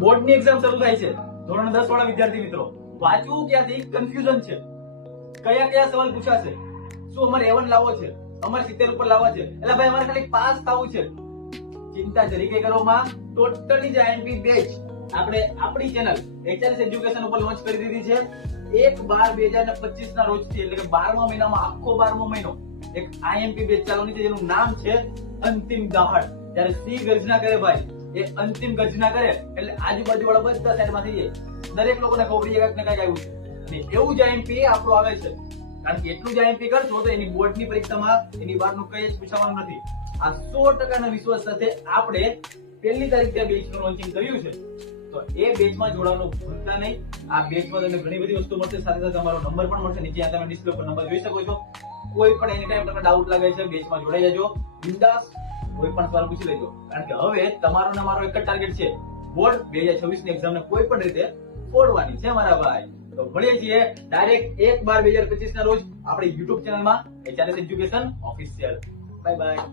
બોર્ડની એક્ઝામ શરૂ થાય છે. ધોરણ 10 વાળા વિદ્યાર્થી મિત્રો, વાંચવું ક્યાંથી? કન્ફ્યુઝન છે. કયા કયા સવાલ પૂછાશે? શું અમારે A1 લાવવો છે? અમારે 70 ઉપર લાવવા છે? એટલે ભાઈ અમારે ખાલી પાસ થવું છે. ચિંતા જરીકે કરોમાં. ટોટલી જ IMP બેચ આપણે આપણી ચેનલ HRS એજ્યુકેશન ઉપર લોન્ચ કરી દીધી છે. 1/12/2025 ના રોજથી, એટલે કે 12મા મહિનામાં આખો 12મો મહિનો એક IMP બેચ ચાલવાની છે, જેનું નામ છે અંતિમ દહાડ. જ્યારે સિંહ ગર્જના કરે ભાઈ, એ અંતિમ ગર્જના કરે એટલે આજુબાજુ વાળા બધા સાઈડમાં થઈ જાય. દરેક લોકોને ખબર પડી જાય કે કંઈક આવ્યું છે. અને એવું જ IMP આપણું આવે છે. કારણ કે એટલું જ IMP કરશો તો એની બોર્ડની પરીક્ષામાં એની બહારનું કંઈ જ પૂછવાનું નથી. આ 100% વિશ્વાસ સાથે આપણે 1લી તારીખે બેચનું લોન્ચિંગ કર્યું છે. તો એ બેચમાં જોડાવાનું ભૂલતા નહીં. આ બેચમાં તમને ઘણી બધી વસ્તુ મળશે, સાથે સાથે અમારો નંબર પણ મળશે. નીચે તમે ડિસ્પ્લે પર નંબર જોઈ શકો છો. કોઈ પણ એની ટાઈમ તમને ડાઉટ લાગે છે, બેચમાં જોડાઈ જજો. બિંદાસ કોઈ પણ સવાલ પૂછી લેજો. કારણ કે હવે તમારો ને મારો એક જ ટાર્ગેટ છે, બોર્ડ 2026 ની એક્ઝામને કોઈ પણ રીતે ફોડવાની છે મારા ભાઈ. તો મળીએ છીએ ડાયરેક્ટ 1/12/2025 ના રોજ આપણી YouTube ચેનલમાં HRS education official. Bye bye.